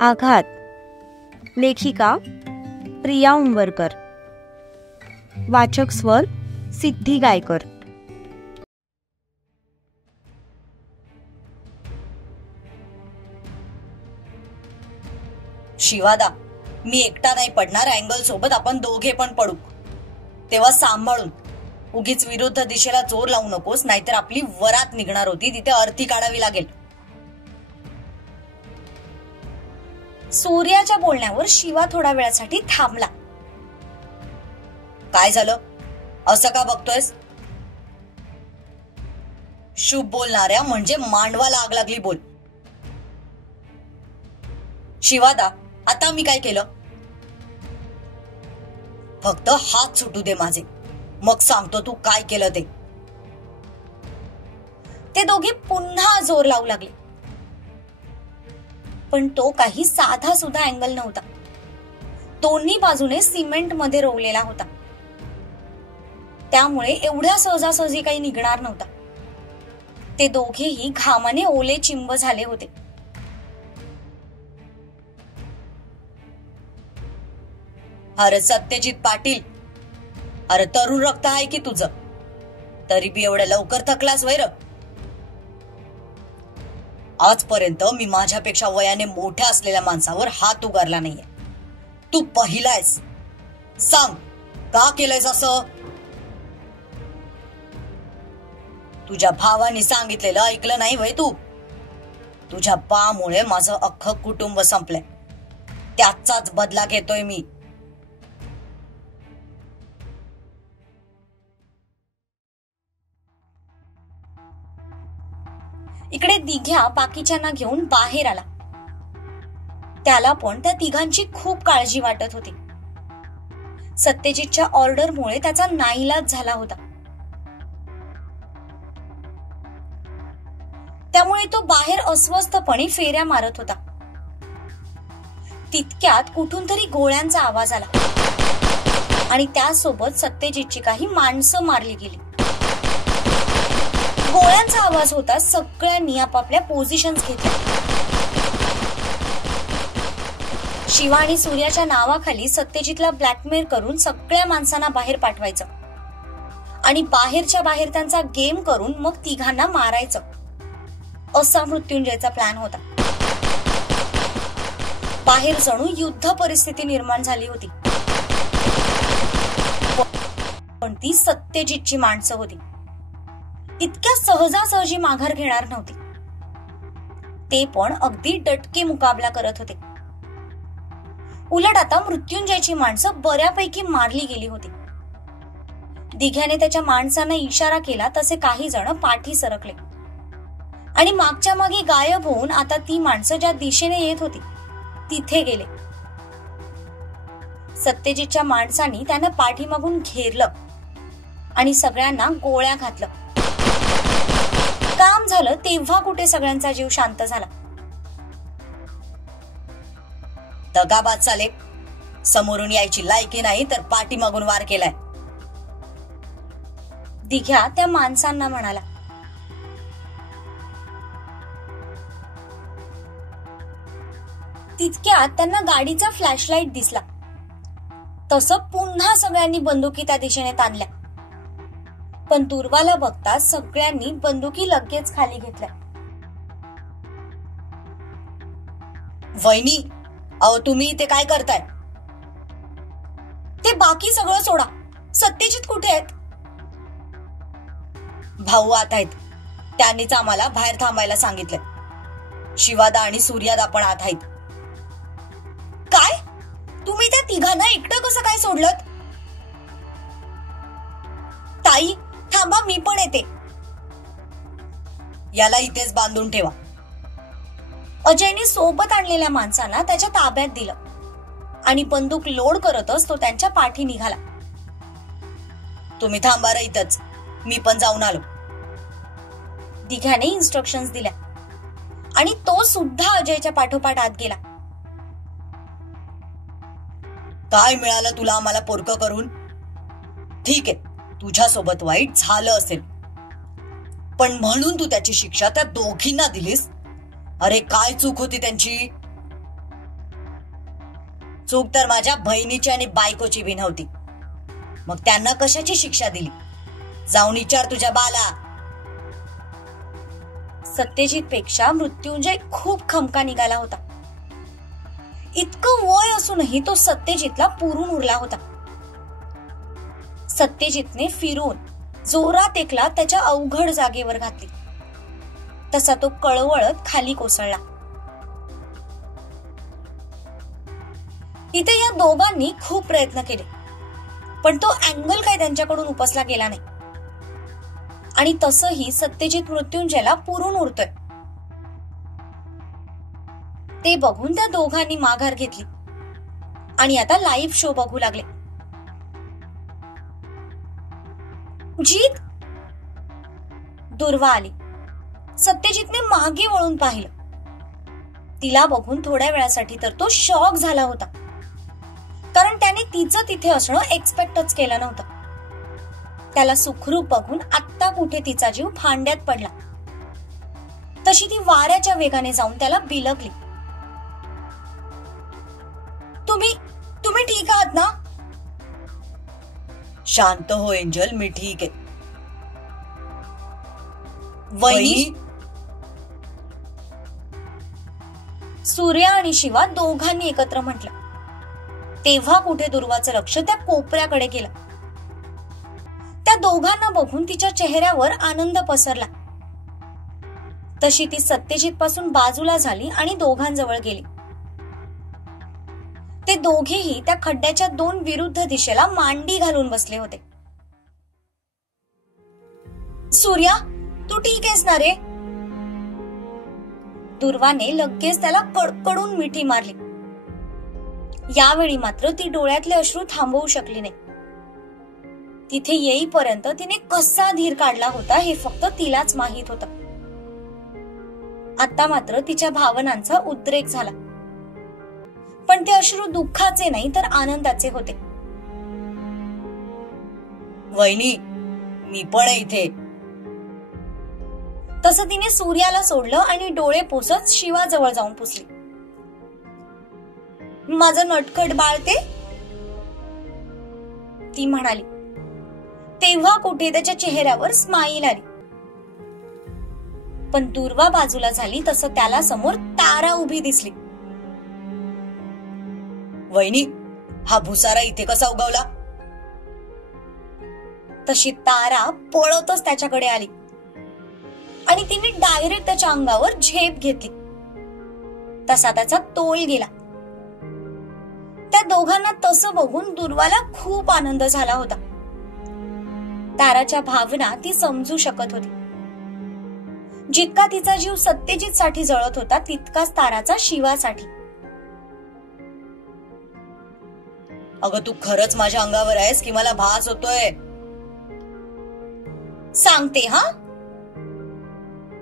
आघात. लेखिका प्रिया उंबरकर. वाचक स्वर सिद्धी गायकर. शिवादा, मी एकटा नाही पडणार. अँगल सोबत आपण दोघे पण पडू. तेव्हा सांभाळून. उगीच विरुद्ध दिशेला जोर लावू नकोस, नाहीतर आपली वरात निघणार होती तिथे अर्थी काढावी लागेल. सूर्याच्या बोलण्यावर शिवा थोड्या वेळासाठी थांबला. काय झालं? असं का बघतोयस? शुभ बोलणाऱ्या म्हणजे मांडवाला आग लागली बोल. शिवादा, आता मी काय केलं? फक्त हात सुटू दे माझे, मग सांगतो तू काय केलं ते. ते दोघे पुन्हा जोर लावू लागले, पण तो काही साधा सुद्धा अँगल नव्हता. दोन्ही बाजूने सिमेंट मध्ये रोवलेला होता, त्यामुळे एवढ्या सहजासहजी काही निघणार नव्हता. ते दोघेही घामाने ओले चिंब झाले होते. अरे सत्यजित पाटील, अरे तरुण रक्त आहे की तुझं, तरी बी एवढ्या लवकर थकलास वैर? आजपर्यंत मी माझ्यापेक्षा वयाने मोठ्या असलेल्या माणसावर हात उगारला नाहीये. तू पहिलायस. सांग, का केलंयस असं? तुझ्या भावाने सांगितलेलं ऐकलं नाही वय तू? तुझ्या पामुळे माझं अख्खं कुटुंब संपलंय. त्याचाच बदला घेतोय मी. इकडे दिघ्या बाकीच्यांना घेऊन बाहेर आला. त्याला पण त्या तिघांची खूप काळजी वाटत होती. सत्यजितच्या ऑर्डरमुळे त्याचा नाईलाज झाला होता. त्यामुळे तो बाहेर अस्वस्थपणे फेऱ्या मारत होता. तितक्यात कुठून तरी गोळ्यांचा आवाज आला आणि त्यासोबत सत्यजितची काही माणसं मारली गेली. गोळ्यांचा आवाज होता. सगळ्यांनी आपापल्या पोझिशन्स घेतल्या. शिवा आणि सूर्याच्या नावाखाली सत्यजितला ब्लॅकमेल करून सगळ्या माणसांना बाहेर पाठवायचं आणि बाहेरच्या बाहेर त्यांचा गेम करून मग तिघांना मारायचं, असा मृत्युंजयचा प्लॅन होता. बाहेर जणू युद्ध परिस्थिती निर्माण झाली होती, पण ती सत्यजितची माणसं होती. इतक्या सहजासहजी माघार घेणार नव्हती. ते पण अगदी डटके मुकाबला करत होते. उलट आता मृत्युंजयची माणसं बऱ्यापैकी मारली गेली होती. दिघ्याने त्याच्या माणसांना इशारा केला तसे काही जण पाठी सरकले आणि मागच्या मागे गायब होऊन आता ती माणसं ज्या दिशेने येत होती तिथे गेले. सत्यजितच्या माणसांनी त्यांना पाठीमागून घेरलं आणि सगळ्यांना गोळ्या घातलं. काम झालं तेव्हा कुठे सगळ्यांचा जीव शांत झाला. दगाबाज चाले, समोरून यायची लायकी नाही तर पाठीमागून वार केलाय. दिघ्या त्या माणसांना म्हणाला. तितक्यात त्यांना गाडीचा फ्लॅशलाईट दिसला. तसं पुन्हा सगळ्यांनी बंदुकी त्या दिशेने ताणल्या, पण दुर्वाला बघता सगळ्यांनी बंदुकी लगेच खाली घेतल्या. वहिनी, अहो तुम्ही इथे काय करताय? ते बाकी सगळं सोडा, सत्यजित कुठे आहेत? भाऊ आत आहेत. त्यांनीच आम्हाला बाहेर थांबायला सांगितलंय. शिवादा आणि सूर्यादा पण आत आहेत. काय? तुम्ही त्या तिघांना एकटं कसं काय सोडलं? ताई थांबा, मी पण येते. याला इथेच बांधून ठेवा. अजयने सोबत आणलेल्या माणसांना त्याच्या ताब्यात दिलं आणि बंदूक लोड करतच तो त्यांच्या पाठी निघाला. तुम्ही थांबा रे इथंच, मी पण जाऊन आलो. दिघ्याने इन्स्ट्रक्शन्स दिल्या आणि तो सुद्धा अजयच्या पाठोपाठ आत गेला. काय मिळालं तुला आम्हाला पोरकं करून? ठीक आहे, तुझ्यासोबत वाईट झालं असेल, पण म्हणून तू त्याची शिक्षा त्या दोघींना दिलीस? अरे काय चूक होती त्यांची? चूक तर माझ्या बहिणीची आणि बायकोची बी नव्हती, मग त्यांना कशाची शिक्षा दिली? जाऊन विचार तुझ्या बाला. सत्यजित पेक्षा मृत्युंजय खूप खमका निघाला होता. इतकं वय असूनही तो सत्यजितला पुरून उरला होता. सत्यजितने फिरून जोरात एकला त्याच्या अवघड जागेवर घातली. तसा तो कळवळत खाली कोसळला. इथे या दोघांनी खूप प्रयत्न केले, पण तो अँगल काय त्यांच्याकडून उपसला गेला नाही. आणि तसंही सत्यजित मृत्युंजयला पुरून उरतोय ते बघून त्या दोघांनी माघार घेतली आणि आता लाईव्ह शो बघू लागले. जीत, दुर्वा आली. सत्यजितने मागे वळून पाहिलं. तिला बघून थोड्या वेळासाठी तर तो शॉक झाला होता, कारण त्याने तिचं तिथे असणं एक्सपेक्टच केलं नव्हतं. त्याला सुखरूप बघून आत्ता कुठे तिचा जीव भांड्यात पडला. तशी ती वाऱ्याच्या वेगाने जाऊन त्याला बिलगली. तुम्ही ठीक आहात ना? शांत हो एंजल, मी ठीक आहे. वहिनी? सूर्या आणि शिवा दोघांनी एकत्र म्हटलं. तेव्हा कुठे दुर्वाचं लक्ष त्या कोपऱ्याकडे गेलं. त्या दोघांना बघून तिच्या चेहऱ्यावर आनंद पसरला. तशी ती सत्यजित पासून बाजूला झाली आणि दोघांजवळ गेली. ते दोघेही त्या खड्ड्याच्या दोन विरुद्ध दिशेला मांडी घालून बसले होते. सूर्या, तू ठीक आहेस ना रे? दुर्वाने लगेच त्याला कडकडून मिठी मारली. यावेळी मात्र ती डोळ्यातले अश्रू थांबवू शकली नाही. तिथे येईपर्यंत तिने कसा धीर काढला होता हे फक्त तिलाच माहित होतं. आता मात्र तिच्या भावनांचा उद्रेक झाला, पण ते अश्रू दुःखाचे नाही तर आनंदाचे होते. वहिनी, मी पण इथे. तसं तिने सूर्याला सोडलं आणि डोळे पुसत शिवाजवळ जाऊन पुसली. माझं नटखट बाळते, ती म्हणाली. तेव्हा कुठे त्याच्या चेहऱ्यावर स्माईल आली. पण दुर्वा बाजूला झाली तसं त्याला समोर तारा उभी दिसली. वहिनी, हा भुसारा इथे कसा उगवला? तशी तारा पळतच त्याच्याकडे आली आणि तिने डायरेक्ट त्याच्या अंगावर झेप घेतली. तसा त्याचा तोल गेला. त्या दोघांना तसं बघून दुर्वाला खूप आनंद झाला होता. ताराच्या भावना ती समजू शकत होती. जितका तिचा जीव सत्यजित साठी जळत होता तितकाच ताराचा शिवासाठी. अगं, तू खरंच माझ्या अंगावर आहेस की मला भास होतोय? सांगते हा,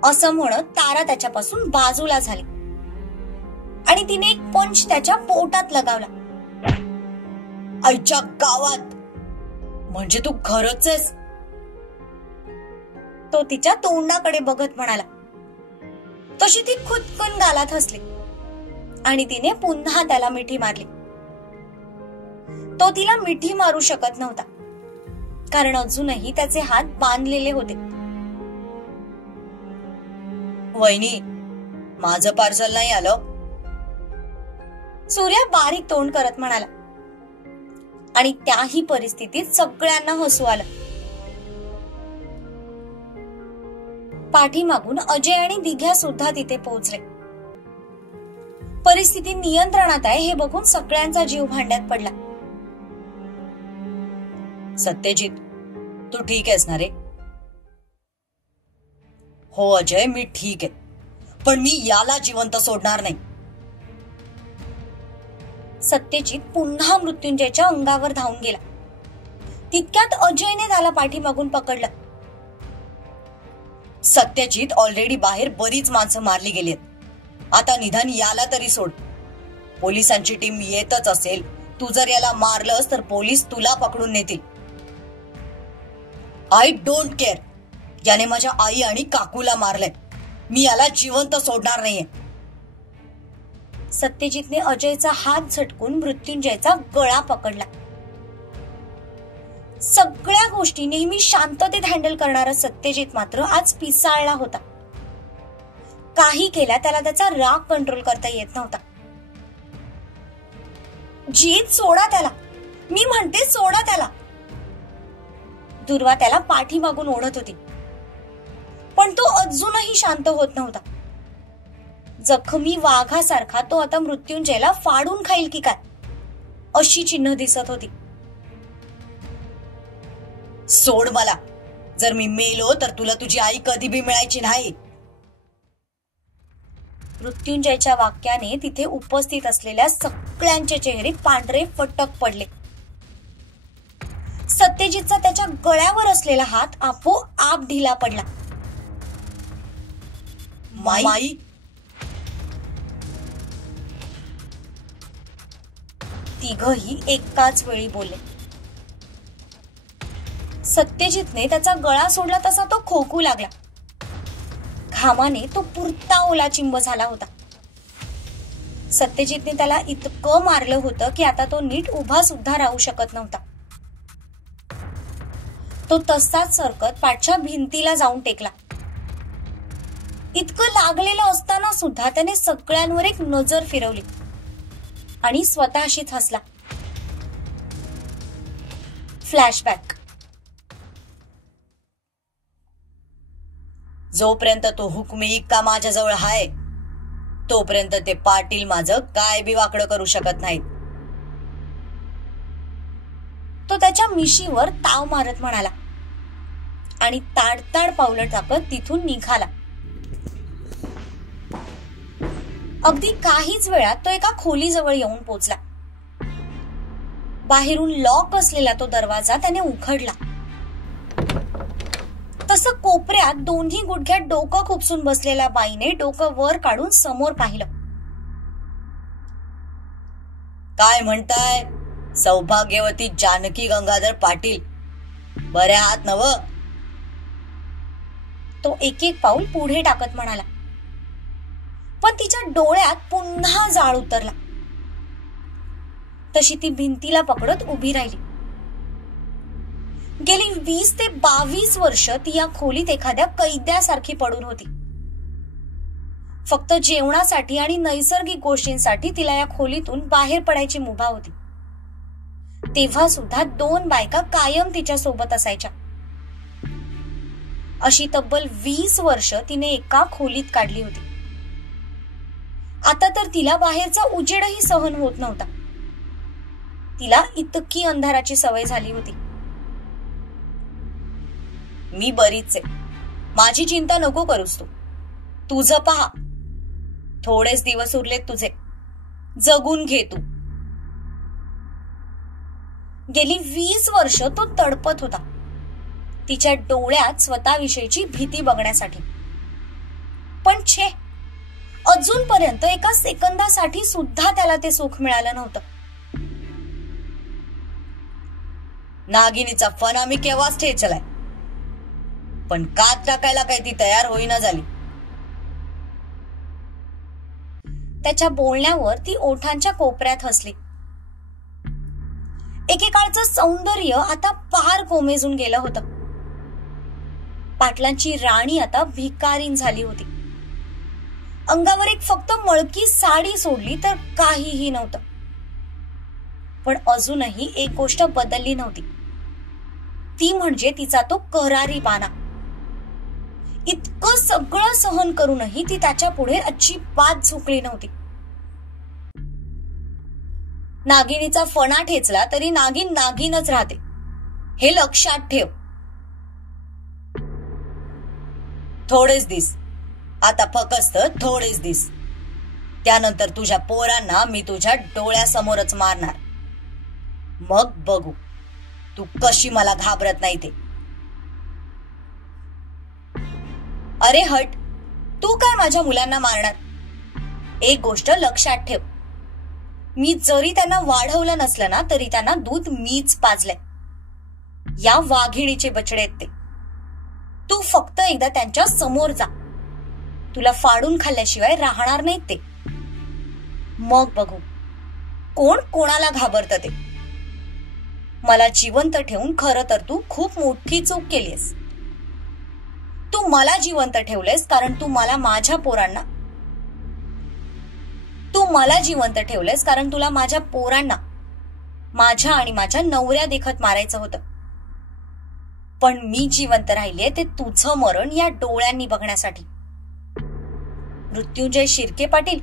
असं म्हणत तारा त्याच्यापासून बाजूला झाली आणि तिने एक पंच त्याच्या पोटात लगावला. आईच्या गावात, म्हणजे तू खरंच आहेस? तो तिच्या तोंडाकडे बघत म्हणाला. तशी ती खुदकन गालात हसली आणि तिने पुन्हा त्याला मिठी मारली. तो तिला मिठी मारू शकत नव्हता, कारण अजूनही त्याचे हात बांधलेले होते. वहिनी, माझं पार्सल नाही आलं? सूर्या बारीक तोंड करत म्हणाला. आणि त्याही परिस्थितीत सगळ्यांना हसू आलं. पाठीमागून अजय आणि दिघ्या सुद्धा तिथे पोहोचले. परिस्थिती नियंत्रणात आहे हे बघून सगळ्यांचा जीव भांड्यात पडला. सत्यजित, तू ठीक आहेस ना रे? हो अजय, मी ठीक आहे, पण मी याला जिवंत सोडणार नाही. सत्यजित पुन्हा मृत्युंजयच्या अंगावर धावून गेला. तितक्यात अजयने त्याला पाठीमागून पकडलं. सत्यजित, ऑलरेडी बाहेर बरीच माणसं मारली गेलीत. आता निदान याला तरी सोड. पोलिसांची टीम येतच असेल. तू जर याला मारलंस तर पोलीस तुला पकडून नेतील. I don't care. याने माझ्या आई आणि काकूला मारलंय. मी याला जिवंत सोडणार नाहीये. सत्यजितने अजयचा हात झटकून मृत्युंजयचा गळा पकडला. सगळ्या गोष्टी नेहमी शांततेत हँडल करणारा सत्यजित मात्र आज पिसाळला होता. काही केल्या त्याला त्याचा राग कंट्रोल करता येत नव्हता. जीत, सोडा त्याला, मी म्हणते सोडा त्याला. दुर्वा त्याला पाठीमागून ओढत होती, पण तो अजूनही शांत होत नव्हता. जखमी वाघासारखा तो आता मृत्युंजयला फाडून खाईल की काय अशी चिन्ह दिसत होती. सोड मला, जर मी मेलो तर तुला तुझी आई कधी बी मिळायची नाही. मृत्युंजयच्या वाक्याने तिथे उपस्थित असलेल्या सगळ्यांचे चेहरे पांढरे फटक पडले. सत्यजितचा त्याच्या गळ्यावर असलेला हात आपोआप ढिला पडला. माई, तिघही एकाच वेळी बोलले. सत्यजितने त्याचा गळा सोडला तसा तो खोकू लागला. घामाने तो पुरता ओलाचिंब झाला होता. सत्यजितने त्याला इतकं मारलं होतं की आता तो नीट उभा सुद्धा राहू शकत नव्हता. तो तसाच सरकत पाठच्या भिंतीला जाऊन टेकला. इतकं लागलेलं असताना सुद्धा त्याने सगळ्यांवर एक नजर फिरवली आणि स्वतःशीच हसला. फ्लॅशबॅक. जोपर्यंत तो हुकमी इक्का माझ्याजवळ हाय तोपर्यंत ते पाटील माझं काय बी वाकडं करू शकत नाहीत. तो त्याच्या मिशीवर ताव मारत म्हणाला आणि ताडताड पावलं टाकत तिथून निघाला. अगदी काहीच वेळात तो एका खोलीजवळ येऊन पोचला. बाहेरून लॉक असलेला तो दरवाजा त्याने उघडला. तसं कोपऱ्यात दोन्ही गुडघ्यात डोकं खुपसून बसलेल्या बाईने डोकं वर काढून समोर पाहिलं. काय म्हणताय सौभाग्यवती जानकी गंगाधर पाटील, बरे आहात नव? तो एक एक पाऊल पुढे टाकत म्हणाला, पण तिच्या डोळ्यात पुन्हा जाळ उतरला. तशी ती भिंतीला पकडत उभी राहिली. गेली 20 ते 22 वर्ष ती या खोलीत एखाद्या कैद्यासारखी पडून होती. फक्त जेवणासाठी आणि नैसर्गिक गोष्टींसाठी तिला या खोलीतून बाहेर पडायची मुभा होती. तेव्हा सुद्धा 2 बायका कायम तिच्या सोबत असायच्या. अशी तब्बल 20 वर्ष तिने एका खोलीत काढली होती. आता तर तिला बाहेरचा उजेडही सहन होत नव्हता. तिला इतकी अंधाराची सवय झाली होती. मी बरीच आहे, माझी चिंता नको करूस तू. तुझं पहा, थोडेच दिवस उरलेत तुझे, जगून घे तू. गेली 20 वर्ष तो तडपत होता तिच्या डोळ्यात स्वतःविषयीची भीती बघण्यासाठी. पण छे, अजूनपर्यंत एका सेकंदासाठी सुद्धा त्याला ते सुख मिळालं नव्हतं. नागिनीचा फणा मी केव्हाच ठेचलाय, पण कात टाकायला काही ती तयार होईना झाली. त्याच्या बोलण्यावर ती ओठांच्या कोपऱ्यात हसली. एकेकाळचं सौंदर्य आता पार कोमेजून गेलं होतं. पाटलांची राणी आता भिकारीन झाली होती. अंगावर एक फक्त मळकी साडी सोडली तर काहीही नव्हतं. पण अजूनही एक गोष्ट बदलली नव्हती, ती म्हणजे तिचा तो करारीपणा. इतकं सगळं सहन करूनही ती त्याच्या पुढे अजिबात झुकली नव्हती. नागिनीचा फणा ठेचला तरी नागिन नागिनच राहते, हे लक्षात ठेव. थोडेच दिस, आता फकस्त थोडेच दिस. त्यानंतर तुझ्या पोरांना मी तुझ्या डोळ्यासमोरच मारणार. मग बघू तू कशी मला घाबरत नाही ते. अरे हट, तू काय माझ्या मुलांना मारणार? एक गोष्ट लक्षात ठेव, मी जरी त्यांना वाढवलं नसलं ना तरी त्यांना दूध मीच पाजलंय. या वाघिणीचे बछडे आहेत ते. तू फक्त एकदा त्यांच्या समोर जा, तुला फाडून खाल्ल्याशिवाय राहणार नाहीत ते. मग बघू कोण कोणाला घाबरतं ते. मला जिवंत ठेवून खरं तर तू खूप मोठी चूक केलीस. तू मला जिवंत ठेवलेस कारण तू मला जिवंत ठेवलेस कारण तुला माझ्या पोरांना माझ्या आणि माझ्या नवऱ्या देखत मारायचं होतं. पण मी जिवंत राहिले ते तुझं मरण या डोळ्यांनी बघण्यासाठी. मृत्युंजय शिर्के पाटील,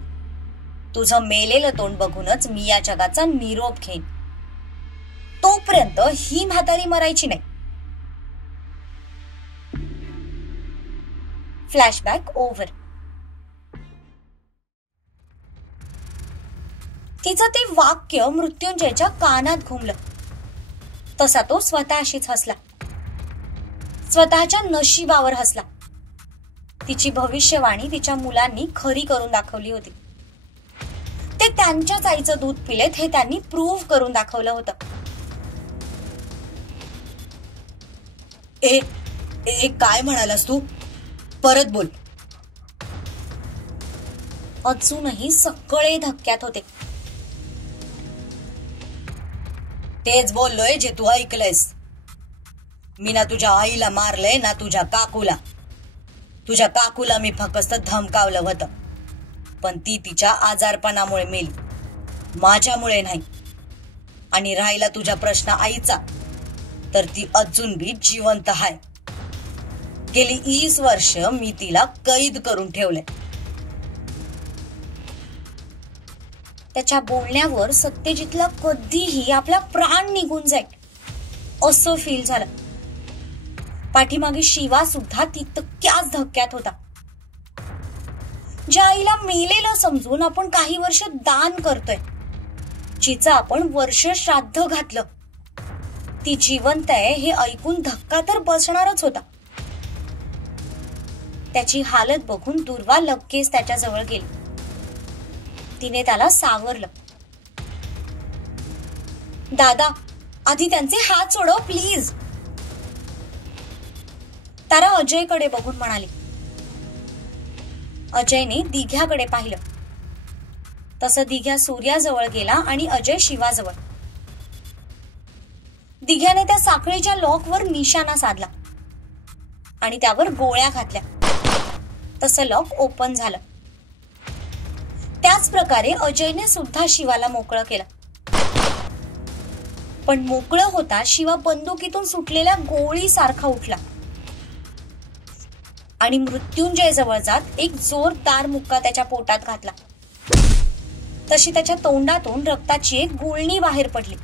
तुझं मेलेलं तोंड बघूनच मी या जगाचा निरोप घेईन. तोपर्यंत ही म्हातारी मरायची नाही. Flashback over. तिचं ते वाक्य मृत्युंजयच्या कानात घुमलं. तसा तो स्वतःशीच हसला. स्वतःच्या नशिबावर हसला. तिची भविष्यवाणी तिच्या मुलांनी खरी करून दाखवली होती. ते त्यांच्याच आईचं दूध पिलेत हे त्यांनी प्रूव्ह करून दाखवलं होतं. ए काय म्हणालास तू? परत बोल. अजूनही सगळे धक्क्यात होते. तेच बोललोय जे तू ऐकलंयस. मी ना तुझ्या आईला मारलंय ना तुझ्या काकूला. तुझ्या काकूला मी फक्त धमकावलं होतं, पण ती तिच्या आजारपणामुळे मेली, माझ्यामुळे नाही. आणि राहिला तुझा प्रश्न आईचा, तर ती अजून बी जिवंत आहे. गेली 20 वर्ष मी तिला कैद करून ठेवले. त्याच्या बोलण्यावर सत्यजितला कधीही आपला प्राण निघून जाईल असं फील झालं. पाठीमागे शिवा सुद्धा तितक्याच धक्क्यात होता. ज्या आईला मेलेलं समजून आपण काही वर्ष दान करतोय, जिचं आपण वर्ष श्राद्ध घातलं, ती जिवंत आहे हे ऐकून धक्का तर बसणारच होता. त्याची हालत बघून दुर्वा लगेच त्याच्या जवळ गेली. तिने त्याला सावरलं. दादा, आधी त्यांचे हात सोडव प्लीज. तारा अजयकडे बघून म्हणाली. अजयने दिघ्याकडे पाहिलं. तसं दिघ्या सूर्याजवळ गेला आणि अजय शिवाजवळ. दिघ्याने त्या साखळीच्या लॉकवर निशाणा साधला आणि त्यावर गोळ्या घातल्या. तसं लॉक ओपन झालं. त्याच प्रकारे अजयने सुद्धा शिवाला मोकळं केलं. पण मोकळं होता शिवा बंदुकीतून सुटलेल्या गोळीसारखा उठला आणि मृत्युंजय जवळ जात एक जोरदार मुक्का त्याच्या पोटात घातला. तशी त्याच्या तोंडातून रक्ताची एक गुळणी बाहेर पडली.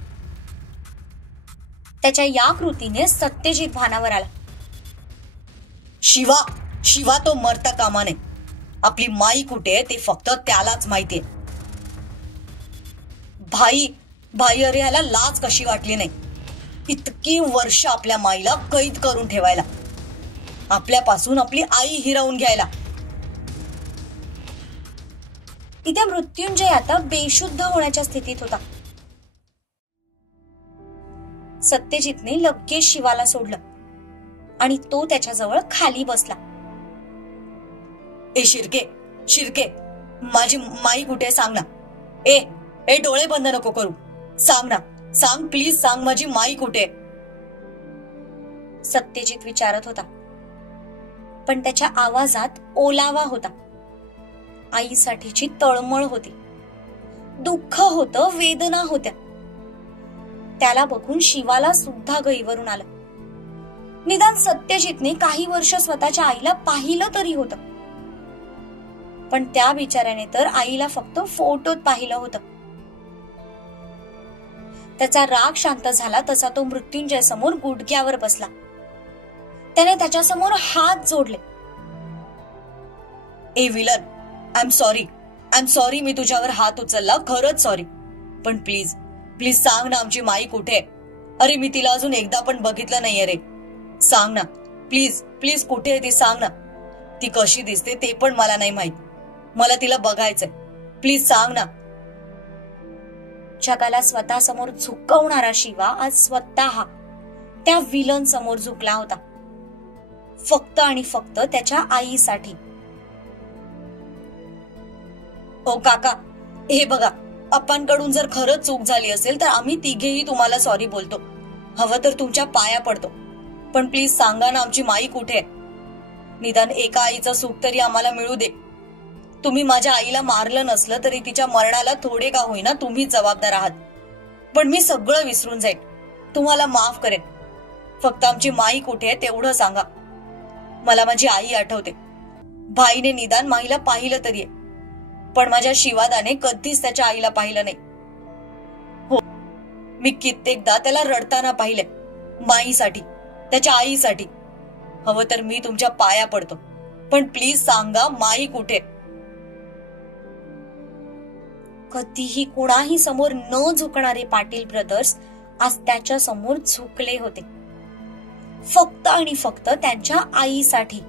त्याच्या या कृतीने सत्यजित भानावर आला. शिवा तो मरता कामा नये. आपली माई कुठे ते फक्त त्यालाच माहितीये. भाई अरे ह्याला लाज कशी वाटली नाही. इतकी वर्ष आपल्या माईला कैद करून ठेवायला, आपल्यापासून आपली आई हिरावून घ्यायला. इथे मृत्युंजय आता बेशुद्ध होण्याच्या स्थितीत होता. सत्यजितने लगेच शिवाला सोडलं आणि तो त्याच्याजवळ खाली बसला. ए शिर्के, माझी माई कुठे सांग ना. ए डोळे बंद नको करू. सांग ना, सांग प्लीज, सांग माझी माई कुठे. सत्यजित विचारत होता, पण त्याच्या आवाजात ओलावा होता. आईसाठीची तळमळ होती, दुःख होतं, वेदना होत्या. त्याला बघून शिवाला सुद्धा गहिवरून आलं. निदान सत्यजितने काही वर्ष स्वतःच्या आईला पाहिलं तरी होतं, पण त्या बिचाऱ्याने तर आईला फक्त फोटोत पाहिलं होतं. त्याचा राग शांत झाला तसा तो मृत्युंजय समोर गुडघ्यावर बसला. त्याने त्याच्यासमोर हात जोडले. ए विलन, आय एम सॉरी मी तुझ्यावर हात उचलला, खरंच सॉरी. पण प्लीज सांग ना आमची माई कुठे. अरे मी तिला अजून एकदा पण बघितलं नाहीये रे. सांग ना प्लीज कुठे आहे ती, सांग ना. ती कशी दिसते ते पण मला नाही माहित. मला तिला बघायचंय. प्लीज सांग ना. जगाला स्वतः समोर झुकवणारा शिवा आज स्वतः त्या विलन समोर झुकला होता, फक्त आणि फक्त त्याच्या आईसाठी. ओ काका, हे बघा, अप्पांकडून जर खरंच चूक झाली असेल तर आम्ही तिघेही तुम्हाला सॉरी बोलतो. हवं तर तुमच्या पाया पडतो. पण प्लीज सांगा ना आमची माई कुठे आहे. निदान एका आईचं सुख तरी आम्हाला मिळू दे. तुम्ही माझ्या आईला मारलं नसलं तरी तिच्या मरणाला थोडे का होईना तुम्हीच जबाबदार आहात. पण मी सगळं विसरून जाईन, तुम्हाला माफ करेन. फक्त आमची माई कुठे आहे तेवढं सांगा. मला माझी आई आठवते. भाईने निदान माईला पाहिलं तरी आहे, पण माझ्या शिवादाने कधीच त्याच्या आईला पाहिलं नाही. हो, मी कित्येकदा त्याला रडताना पाहिले, माईसाठी, त्याच्या आईसाठी. हवं तर मी तुमच्या पाया पडतो, पण प्लीज सांगा माई कुठे. कधीही कुणाही समोर न झुकणारे पाटील ब्रदर्स आज त्याच्या समोर झुकले होते, फक्त आणि फक्त त्यांच्या आईसाठी.